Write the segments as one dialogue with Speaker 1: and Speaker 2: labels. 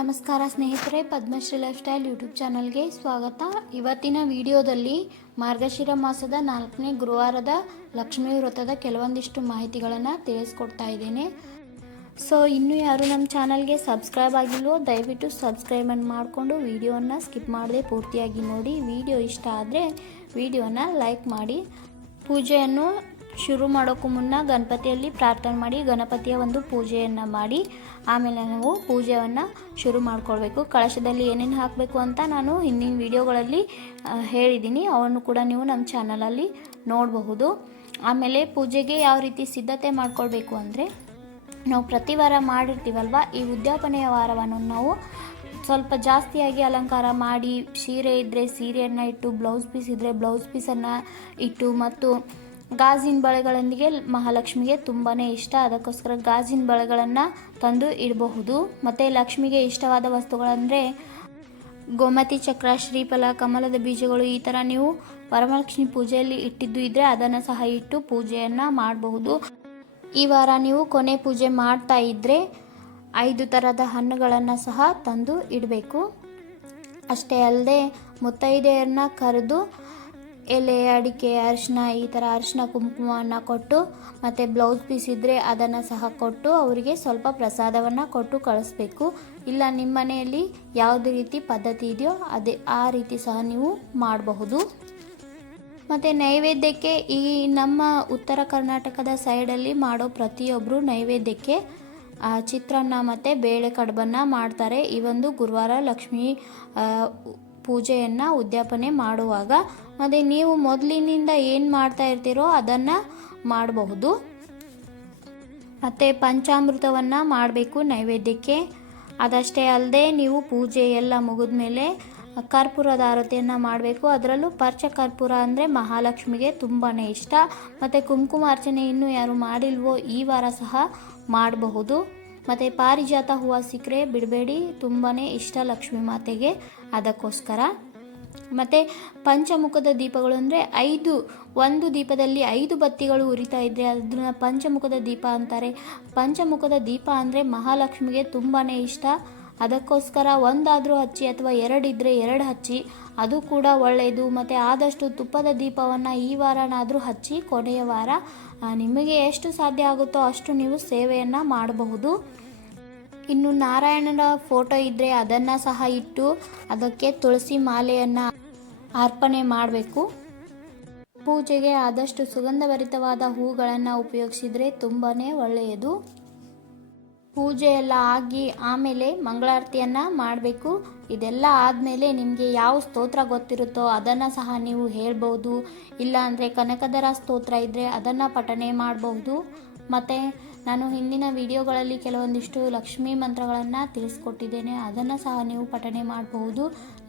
Speaker 1: ನಮಸ್ಕಾರ ಸ್ನೇಹಿತರೆ, Padmashri life style YouTube ಚಾನಲ್ಗೆ ಸ್ವಾಗತ. ಇವತ್ತಿನ ವಿಡಿಯೋದಲ್ಲಿ ಮಾರ್ಗಶಿರ ಮಾಸದ ನಾಲ್ಕನೇ ಗುರುವಾರದ ಲಕ್ಷ್ಮೀ ವ್ರತದ ಕೆಲವೊಂದಿಷ್ಟು ಮಾಹಿತಿಗಳನ್ನು ತಿಳಿಸ್ಕೊಡ್ತಾ ಇದ್ದೇನೆ. ಸೊ ಇನ್ನೂ ಯಾರು ನಮ್ಮ ಚಾನಲ್ಗೆ ಸಬ್ಸ್ಕ್ರೈಬ್ ಆಗಿಲ್ವೋ, ದಯವಿಟ್ಟು ಸಬ್ಸ್ಕ್ರೈಬನ್ನು ಮಾಡಿಕೊಂಡು ವಿಡಿಯೋನ ಸ್ಕಿಪ್ ಮಾಡದೆ ಪೂರ್ತಿಯಾಗಿ ನೋಡಿ. ವಿಡಿಯೋ ಇಷ್ಟ ಆದರೆ ವಿಡಿಯೋನ ಲೈಕ್ ಮಾಡಿ. ಪೂಜೆಯನ್ನು ಶುರು ಮಾಡೋಕ್ಕೂ ಮುನ್ನ ಗಣಪತಿಯಲ್ಲಿ ಪ್ರಾರ್ಥನೆ ಮಾಡಿ ಗಣಪತಿಯ ಒಂದು ಪೂಜೆಯನ್ನು ಮಾಡಿ, ಆಮೇಲೆ ನಾವು ಪೂಜೆಯನ್ನು ಶುರು ಮಾಡ್ಕೊಳ್ಬೇಕು. ಕಳಶದಲ್ಲಿ ಏನೇನು ಹಾಕಬೇಕು ಅಂತ ನಾನು ಹಿಂದಿನ ವಿಡಿಯೋಗಳಲ್ಲಿ ಹೇಳಿದ್ದೀನಿ ಅವನ್ನು ಕೂಡ ನೀವು ನಮ್ಮ ಚಾನಲಲ್ಲಿ ನೋಡಬಹುದು. ಆಮೇಲೆ ಪೂಜೆಗೆ ಯಾವ ರೀತಿ ಸಿದ್ಧತೆ ಮಾಡ್ಕೊಳ್ಬೇಕು ಅಂದರೆ, ನಾವು ಪ್ರತಿ ವಾರ ಮಾಡಿರ್ತೀವಲ್ವ, ಈ ಉದ್ಯಾಪನೆಯ ವಾರವನ್ನು ನಾವು ಸ್ವಲ್ಪ ಜಾಸ್ತಿಯಾಗಿ ಅಲಂಕಾರ ಮಾಡಿ, ಸೀರೆ ಇದ್ದರೆ ಸೀರೆಯನ್ನು ಇಟ್ಟು, ಬ್ಲೌಸ್ ಪೀಸ್ ಇದ್ದರೆ ಬ್ಲೌಸ್ ಪೀಸನ್ನು ಇಟ್ಟು, ಮತ್ತು ಗಾಜಿನ ಬಳೆಗಳೊಂದಿಗೆ ಮಹಾಲಕ್ಷ್ಮಿಗೆ ತುಂಬಾ ಇಷ್ಟ. ಅದಕ್ಕೋಸ್ಕರ ಗಾಜಿನ ಬಳೆಗಳನ್ನು ತಂದು ಇಡಬಹುದು. ಮತ್ತು ಲಕ್ಷ್ಮಿಗೆ ಇಷ್ಟವಾದ ವಸ್ತುಗಳಂದರೆ ಗೋಮತಿ ಚಕ್ರ, ಶ್ರೀಫಲ, ಕಮಲದ ಬೀಜಗಳು ಈ ಥರ ನೀವು ವರಮಹಾಲಕ್ಷ್ಮಿ ಪೂಜೆಯಲ್ಲಿ ಇಟ್ಟಿದ್ದು ಇದ್ದರೆ ಅದನ್ನು ಸಹ ಇಟ್ಟು ಪೂಜೆಯನ್ನು ಮಾಡಬಹುದು. ಈ ವಾರ ನೀವು ಕೊನೆ ಪೂಜೆ ಮಾಡ್ತಾ ಇದ್ದರೆ ಐದು ಥರದ ಹಣ್ಣುಗಳನ್ನು ಸಹ ತಂದು ಇಡಬೇಕು. ಅಷ್ಟೇ ಅಲ್ಲದೆ ಮುತ್ತೈದೆಯರನ್ನ ಕರೆದು ಎಲೆ, ಅಡಿಕೆ ಅರಿಶಿನ ಈ ಥರ ಅರಿಶಿನ ಕುಂಕುಮವನ್ನು ಕೊಟ್ಟು ಮತ್ತು ಬ್ಲೌಸ್ ಪೀಸ್ ಇದ್ದರೆ ಅದನ್ನು ಸಹ ಕೊಟ್ಟು ಅವರಿಗೆ ಸ್ವಲ್ಪ ಪ್ರಸಾದವನ್ನು ಕೊಟ್ಟು ಕಳಿಸ್ಬೇಕು. ಇಲ್ಲ ನಿಮ್ಮ ಮನೆಯಲ್ಲಿ ಯಾವುದೇ ರೀತಿ ಪದ್ಧತಿ ಇದೆಯೋ ಅದೇ, ಆ ರೀತಿ ಸಹ ನೀವು ಮಾಡಬಹುದು. ಮತ್ತು ನೈವೇದ್ಯಕ್ಕೆ ಈ ನಮ್ಮ ಉತ್ತರ ಕರ್ನಾಟಕದ ಸೈಡಲ್ಲಿ ಮಾಡೋ ಪ್ರತಿಯೊಬ್ಬರು ನೈವೇದ್ಯಕ್ಕೆ ಚಿತ್ರಾನ್ನ ಮತ್ತು ಬೇಳೆ ಕಡುಬನ್ನು ಮಾಡ್ತಾರೆ. ಈ ಒಂದು ಗುರುವಾರ ಲಕ್ಷ್ಮೀ ಪೂಜೆಯನ್ನು ಉದ್ಯಾಪನೆ ಮಾಡುವಾಗ, ಮತ್ತು ನೀವು ಮೊದಲಿನಿಂದ ಏನು ಮಾಡ್ತಾ ಇರ್ತೀರೋ ಅದನ್ನು ಮಾಡಬಹುದು. ಮತ್ತು ಪಂಚಾಮೃತವನ್ನು ಮಾಡಬೇಕು ನೈವೇದ್ಯಕ್ಕೆ. ಅದಷ್ಟೇ ಅಲ್ಲದೆ ನೀವು ಪೂಜೆ ಎಲ್ಲ ಮುಗಿದ ಮೇಲೆ ಕರ್ಪೂರದ ಆರತಿಯನ್ನು ಮಾಡಬೇಕು. ಅದರಲ್ಲೂ ಪರ್ಚ ಕರ್ಪೂರ ಅಂದರೆ ಮಹಾಲಕ್ಷ್ಮಿಗೆ ತುಂಬಾ ಇಷ್ಟ. ಮತ್ತು ಕುಂಕುಮಾರ್ಚನೆ ಇನ್ನೂ ಯಾರು ಮಾಡಿಲ್ವೋ ಈ ವಾರ ಸಹ ಮಾಡಬಹುದು. ಮತ್ತು ಪಾರಿಜಾತ ಹೂವು ಸಿಕ್ಕರೆ ಬಿಡಬೇಡಿ ತುಂಬಾ ಇಷ್ಟ ಲಕ್ಷ್ಮೀ ಮಾತೆಗೆ. ಅದಕ್ಕೋಸ್ಕರ. ಮತ್ತು ಪಂಚಮುಖದ ದೀಪಗಳು ಅಂದರೆ ಐದು, ಒಂದು ದೀಪದಲ್ಲಿ ಐದು ಬತ್ತಿಗಳು ಉರಿತಾ ಇದ್ದರೆ ಅದನ್ನ ಪಂಚಮುಖದ ದೀಪ ಅಂತಾರೆ. ಪಂಚಮುಖದ ದೀಪ ಅಂದರೆ ಮಹಾಲಕ್ಷ್ಮಿಗೆ ತುಂಬಾ ಇಷ್ಟ. ಅದಕ್ಕೋಸ್ಕರ ಒಂದಾದರೂ ಹಚ್ಚಿ ಅಥವಾ ಎರಡಿದ್ರೆ ಎರಡು ಹಚ್ಚಿ, ಅದು ಕೂಡ ಒಳ್ಳೆಯದು ಮತ್ತು ಆದಷ್ಟು ತುಪ್ಪದ ದೀಪವನ್ನು ಈ ವಾರನಾದರೂ ಹಚ್ಚಿ, ಕೊನೆಯ ವಾರ ನಿಮಗೆ ಎಷ್ಟು ಸಾಧ್ಯ ಆಗುತ್ತೋ ಅಷ್ಟು ನೀವು ಸೇವೆಯನ್ನು ಮಾಡಬಹುದು. ಇನ್ನು ನಾರಾಯಣನ ಫೋಟೋ ಇದ್ದರೆ ಅದನ್ನು ಸಹ ಇಟ್ಟು, ಅದಕ್ಕೆ ತುಳಸಿ ಮಾಲೆಯನ್ನು ಅರ್ಪಣೆ ಮಾಡಬೇಕು. ಪೂಜೆಗೆ ಆದಷ್ಟು ಸುಗಂಧಭರಿತವಾದ ಹೂಗಳನ್ನು ಉಪಯೋಗಿಸಿದರೆ ತುಂಬಾ ಒಳ್ಳೆಯದು. ಪೂಜೆ ಎಲ್ಲ ಆಗಿ ಆಮೇಲೆ ಮಂಗಳಾರತಿಯನ್ನು ಮಾಡಬೇಕು. ಇದೆಲ್ಲ ಆದಮೇಲೆ ನಿಮಗೆ ಯಾವ ಸ್ತೋತ್ರ ಗೊತ್ತಿರುತ್ತೋ ಅದನ್ನು ಸಹ ನೀವು ಹೇಳ್ಬೋದು. ಇಲ್ಲ ಅಂದರೆ ಕನಕದರ ಸ್ತೋತ್ರ ಇದ್ದರೆ ಅದನ್ನು ಪಠನೆ ಮಾಡಬಹುದು ಮತ್ತು ನಾನು ಹಿಂದಿನ ವಿಡಿಯೋಗಳಲ್ಲಿ ಕೆಲವೊಂದಿಷ್ಟು ಲಕ್ಷ್ಮೀ ಮಂತ್ರಗಳನ್ನು ತಿಳಿಸ್ಕೊಟ್ಟಿದ್ದೇನೆ. ಅದನ್ನು ಸಹ ನೀವು ಪಠನೆ ಮಾಡಬಹುದು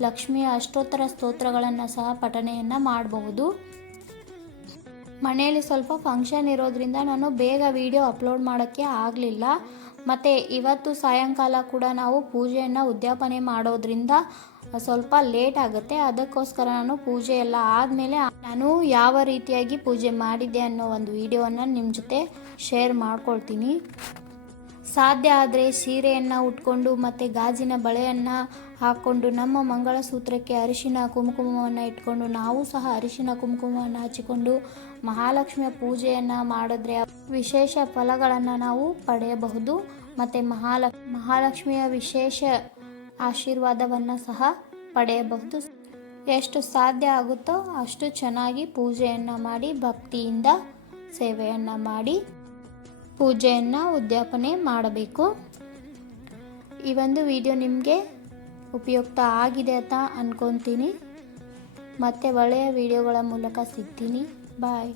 Speaker 1: ಲಕ್ಷ್ಮಿಯ ಅಷ್ಟೋತ್ತರ ಸ್ತೋತ್ರಗಳನ್ನು ಸಹ ಪಠನೆಯನ್ನು ಮಾಡಬಹುದು ಮನೆಯಲ್ಲಿ ಸ್ವಲ್ಪ ಫಂಕ್ಷನ್ ಇರೋದ್ರಿಂದ ನಾನು ಬೇಗ ವಿಡಿಯೋ ಅಪ್ಲೋಡ್ ಮಾಡೋಕ್ಕೆ ಆಗಲಿಲ್ಲ. ಮತ್ತು ಇವತ್ತು ಸಾಯಂಕಾಲ ಕೂಡ ನಾವು ಪೂಜೆಯನ್ನು ಉದ್ಯಾಪನೆ ಮಾಡೋದ್ರಿಂದ ಸ್ವಲ್ಪ ಲೇಟ್ ಆಗುತ್ತೆ. ಅದಕ್ಕೋಸ್ಕರ ನಾನು ಪೂಜೆ ಎಲ್ಲ ಆದಮೇಲೆ ನಾನು ಯಾವ ರೀತಿಯಾಗಿ ಪೂಜೆ ಮಾಡಿದ್ದೆ ಅನ್ನೋ ಒಂದು ವಿಡಿಯೋವನ್ನು ನಿಮ್ಮ ಜೊತೆ ಶೇರ್ ಮಾಡ್ಕೊಳ್ತೀನಿ. ಸಾಧ್ಯ ಆದರೆ ಸೀರೆಯನ್ನು ಉಟ್ಕೊಂಡು ಮತ್ತು ಗಾಜಿನ ಬಳೆಯನ್ನು ಹಾಕ್ಕೊಂಡು ನಮ್ಮ ಮಂಗಳಸೂತ್ರಕ್ಕೆ ಅರಿಶಿನ ಕುಂಕುಮವನ್ನು ಇಟ್ಕೊಂಡು ನಾವು ಸಹ ಅರಿಶಿನ ಕುಂಕುಮವನ್ನು ಹಚ್ಚಿಕೊಂಡು ಮಹಾಲಕ್ಷ್ಮಿಯ ಪೂಜೆಯನ್ನು ಮಾಡಿದ್ರೆ ವಿಶೇಷ ಫಲಗಳನ್ನು ನಾವು ಪಡೆಯಬಹುದು. ಮತ್ತು ಮಹಾಲಕ್ ಮಹಾಲಕ್ಷ್ಮಿಯ ವಿಶೇಷ ಆಶೀರ್ವಾದವನ್ನು ಸಹ ಪಡೆಯಬಹುದು. ಎಷ್ಟು ಸಾಧ್ಯ ಆಗುತ್ತೋ ಅಷ್ಟು ಚೆನ್ನಾಗಿ ಪೂಜೆಯನ್ನು ಮಾಡಿ, ಭಕ್ತಿಯಿಂದ ಸೇವೆಯನ್ನು ಮಾಡಿ. ಪೂಜೆಯನ್ನು ಉದ್ಯಾಪನೆ ಮಾಡಬೇಕು. ಈ ಒಂದು ವಿಡಿಯೋ ನಿಮಗೆ ಉಪಯುಕ್ತ ಆಗಿದೆ ಅಂತ ಅಂದ್ಕೊತೀನಿ ಮತ್ತೆ ಒಳ್ಳೆಯ ವಿಡಿಯೋಗಳ ಮೂಲಕ ಸಿಗ್ತೀನಿ. ಬಾಯ್